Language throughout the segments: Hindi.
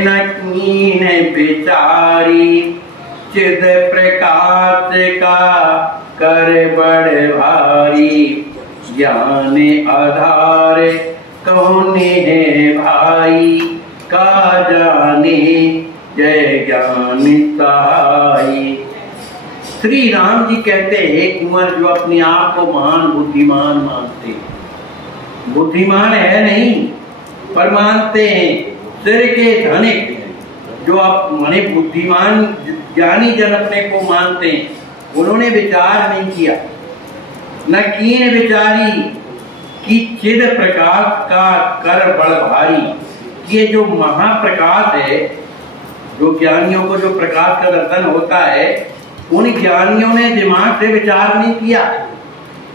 न कीन बेचारी चिद प्रकाश का कर बड़ भारी ज्ञान आधार कौन है भाई का जाने जय ज्ञान सहाय। श्री राम जी कहते हैं कुंवर जो अपने आप को महान बुद्धिमान मानते, बुद्धिमान है नहीं पर मानते हैं सिर के धनिक, जो आप माने बुद्धिमान ज्ञानी जन अपने को मानते हैं, उन्होंने विचार नहीं किया। न कीन विचारी कि चिद प्रकाश का कर बड़ भारी। ये जो महाप्रकाश है, जो ज्ञानियों को जो प्रकाश का दर्शन होता है, उन ज्ञानियों ने दिमाग से विचार नहीं किया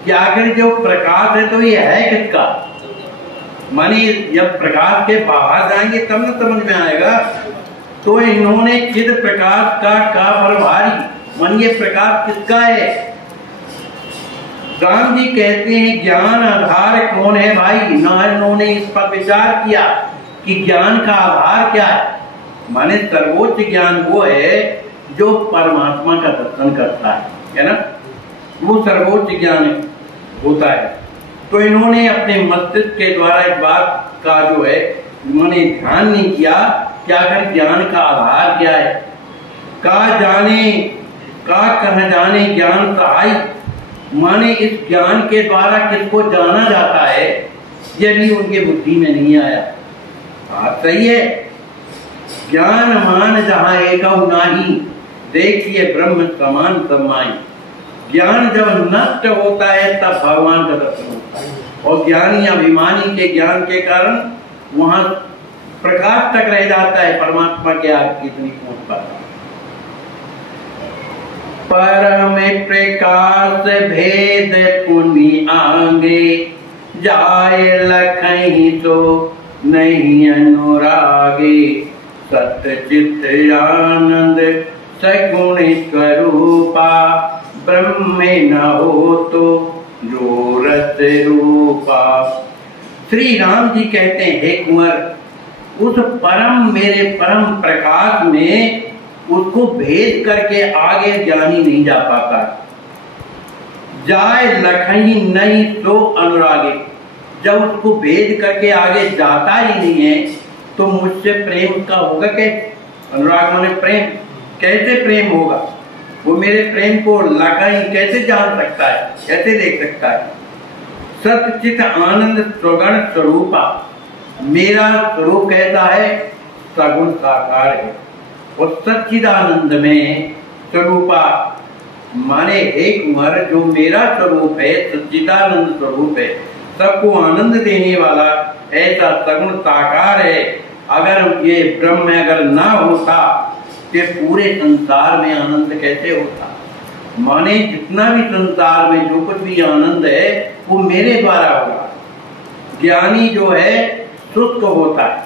कि आखिर जो प्रकाश है तो ये है किसका। माने जब प्रकाश के बाहर जाएंगे तब न समझ में आएगा। तो इन्होंने चिद प्रकाश का बड़ भारी, मन ये प्रकाश किसका है। राम जी कहते हैं ज्ञान आधार कौन है भाई। ना इन्होंने इस पर विचार किया कि ज्ञान का आधार क्या है। माने सर्वोच्च ज्ञान वो है जो परमात्मा का दर्शन करता है ना, वो सर्वोच्च ज्ञान होता है। तो इन्होंने अपने मस्तिष्क के द्वारा इस बात का जो है इन्होंने ध्यान नहीं किया कि आखिर ज्ञान का आधार क्या है। का जाने का कह जाने ज्ञान सहाय। माने इस ज्ञान के द्वारा किसको जाना जाता है ये भी उनके बुद्धि में नहीं आया। बात सही है। ज्ञान मान जहां एक नाही देखिए ब्रह्म समान समाई। ज्ञान जब नष्ट होता है तब भगवान का दर्शन होता है, और ज्ञानी अभिमानी के ज्ञान के कारण वहां प्रकाश तक रह जाता है, परमात्मा के आगे कितनी पहुंच पाता है। परम प्रकाश भेद पुनि आगे जाए लखई तो नहीं अनुरागे। सत्य चित्त आनंद सगुण स्वरूपा ब्रह्म न हो तो जो रस रूपा। श्री राम जी कहते हैं हे कुंवर, उस परम मेरे परम प्रकाश में उसको भेद करके आगे ज्ञानी नहीं जा पाता। जाए लखई नहीं तो अनुरागे। जब उसको भेद करके आगे जाता ही नहीं है तो मुझसे प्रेम का होगा कैसे। अनुराग माने प्रेम, कैसे प्रेम होगा। वो मेरे प्रेम को लखई कैसे जान सकता है, कैसे देख सकता है। सत्चित आनंद स्वगण स्वरूपा। मेरा स्वरूप कैसा है, सगुण साकार है। और सच्चिदानंद में स्वरूपा माने एक मर जो मेरा स्वरूप है, सच्चिदानंद स्वरूप है, सबको आनंद देने वाला ऐसा सगुण साकार है। अगर ये ब्रह्म अगर ना होता तो पूरे संसार में आनंद कैसे होता। माने जितना भी संसार में जो कुछ भी आनंद है वो मेरे द्वारा होगा। ज्ञानी जो है शुष्क होता है,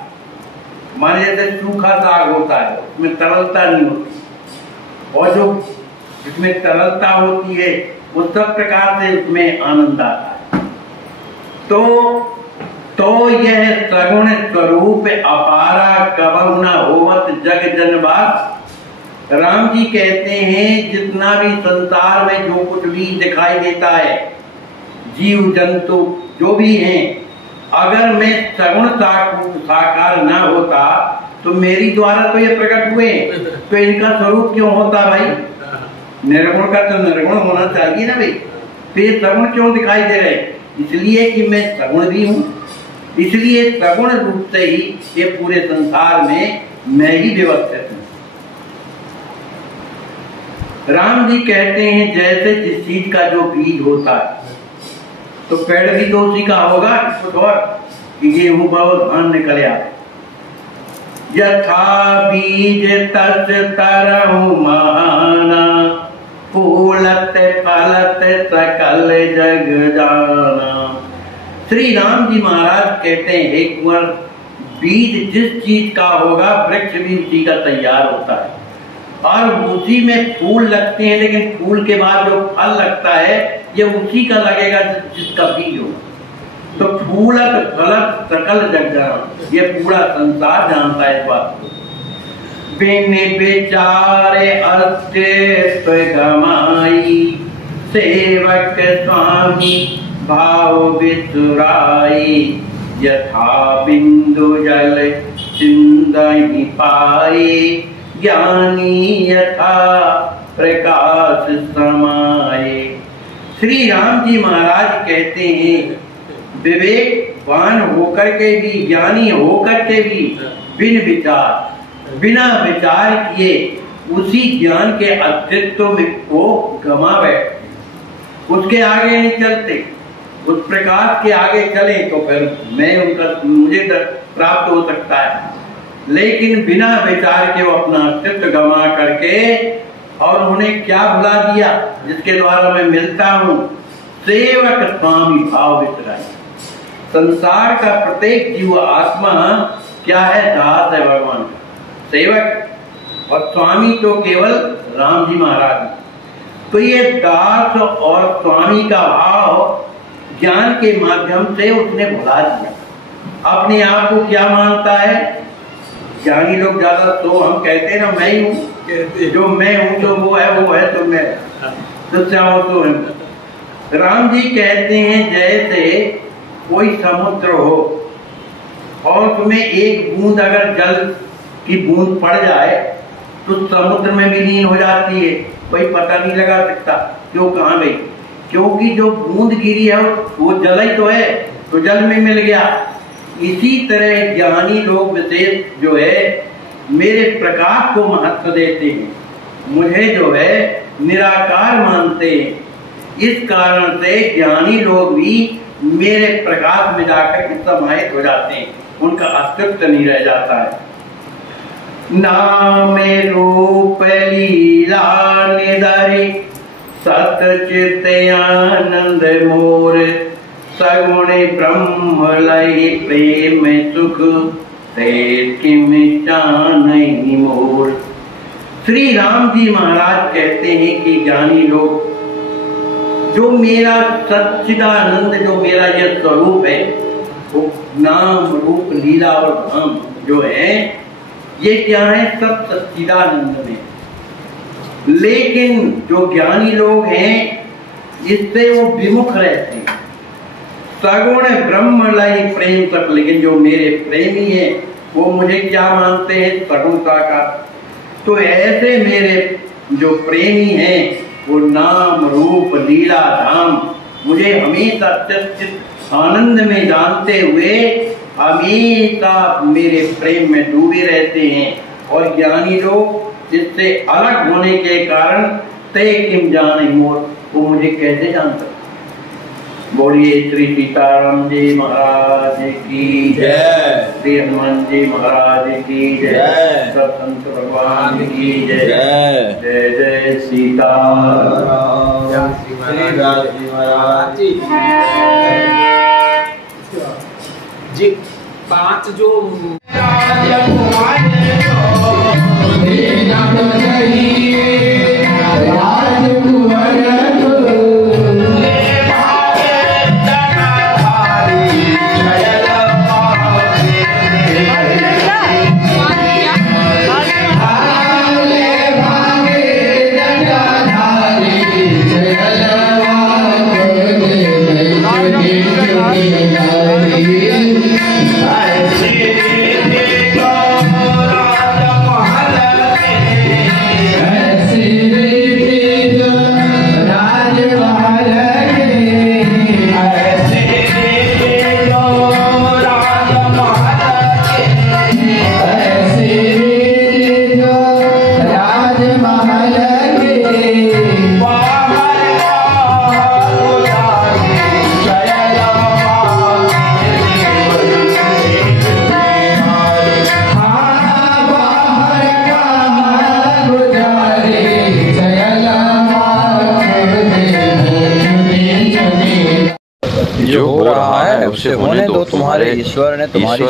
माने जैसे सूखा साग होता है उसमें तरलता नहीं होती, और जो जिसमें तरलता होती है उस सब प्रकार से उसमें आनंद आता है। तो यह सगुण स्वरूप अपारा कबहु न होवत जग जनवास। राम जी कहते हैं जितना भी संसार में जो कुछ भी दिखाई देता है, जीव जंतु जो भी हैं, अगर मैं सगुण साकार न होता तो मेरी द्वारा तो ये प्रकट हुए, तो इनका स्वरूप क्यों होता भाई। निर्गुण का तो निर्गुण होना चाहिए ना भाई। तो ये सगुण क्यों दिखाई दे रहे, इसलिए कि मैं सगुण भी हूं, इसलिए सगुण रूप से ही ये पूरे संसार में मैं ही व्यवस्थित हूं। राम जी कहते हैं जैसे जिस चीज का जो बीज होता है तो पेड़ भी तो उसी का होगा, कुछ और कि गेहूं बहुत धान निकले आए। यथा बीज तस तरहु महाना फूलत फलत सकल जग जाना। श्री राम जी महाराज कहते हैं एक कुंवर, बीज जिस चीज का होगा वृक्ष भी उसी का तैयार होता है, और उसी में फूल लगते हैं, लेकिन फूल के बाद जो फल लगता है ये उसी का लगेगा जिसका बीज हो। तो फूलत फलत सकल जग जान, ये पूरा संसार जानता है इस बात को। बिन विचारे अस्तित्व गमाई, सेवक स्वामी भाव बिसुराई, यथा बिंदु जल चिंदहि पाए, ज्ञानी यथा प्रकाश समाये। श्री राम जी महाराज कहते हैं, विवेकवान होकर के भी, ज्ञानी होकर के भी बिन विचार, बिना विचार किए उसी ज्ञान के अस्तित्व में को गमा बैठते, उसके आगे नहीं चलते। उस प्रकाश के आगे चले तो फिर मुझे प्राप्त हो सकता है, लेकिन बिना विचार के वो अपना अस्तित्व गमा करके, और उन्हें क्या भुला दिया जिसके द्वारा मैं मिलता हूँ, सेवक स्वामी भाव विसराई। संसार का प्रत्येक जीव आत्मा क्या है? दास है भगवान का, सेवक, और स्वामी तो केवल राम जी महाराज। तो ये दास और स्वामी का भाव ज्ञान के माध्यम से उसने भुला दिया। अपने आप को क्या मानता है? ज्ञानी लोग ज्यादा तो हम कहते हैं ना, मैं ही हूँ, जो मैं हूँ तो वो है तो मैं, तो चाहो तो है। राम जी कहते हैं, जैसे कोई समुद्र हो और तुम्हें एक बूंद अगर जल की बूंद पड़ जाए तो समुद्र में विलीन हो जाती है, कोई पता नहीं लगा सकता क्यों कहाँ गई, क्योंकि जो बूंद गिरी है वो जल ही तो है, तो जल में मिल गया। इसी तरह ज्ञानी लोग विशेष जो है मेरे प्रकाश को महत्व देते हैं, मुझे जो है निराकार मानते हैं। इस कारण से ज्ञानी लोग भी मेरे प्रकाश में जाकर के समाहित हो जाते हैं, उनका अस्तित्व नहीं रह जाता है। नाम रूप लीला निधरि, सतचित आनंद मोर, सगुण ब्रह्म लय प्रेम सुख, किम चानहि मोर। श्री राम जी महाराज कहते हैं कि ज्ञानी लोग, जो मेरा सच्चिदानंद, जो मेरा यह स्वरूप है, वो नाम रूप लीला और धाम जो है, ये क्या है? सब सच्चिदानंद में। लेकिन जो ज्ञानी लोग हैं इससे वो विमुख रहते हैं। सगुण ब्रह्म लय प्रेम तक, लेकिन जो मेरे प्रेमी है वो मुझे क्या मानते हैं? सगुणता का। तो ऐसे मेरे जो प्रेमी हैं वो नाम रूप लीला धाम मुझे हमेशा सच्चित आनंद में जानते हुए हमेशा मेरे प्रेम में डूबे रहते हैं। और ज्ञानी लोग इससे अलग होने के कारण ते किम जाने मोर, वो मुझे कैसे जान सकते? बोलिए श्री सीताराम जी महाराज की जय, श्री हनुमान जी महाराज की जय, सब संत भगवान की जय। जय जय सीताराम, श्री राम जी महाराज जी। 5 जो जो हो रहा है उसे होने दो, तुम्हारे ईश्वर ने तुम्हारी